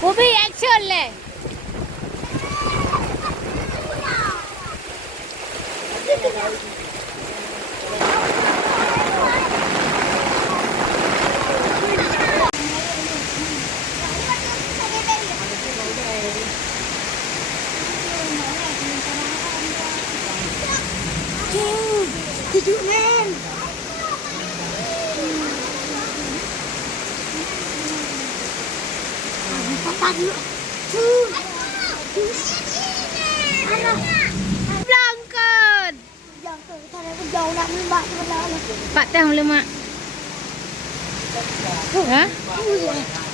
Bobby action le. Tidur men. Papa dulu. Blangkon. Jangan cara aku jauh nak membak tu lah. Pak teh lemak. Ha? Oh ya.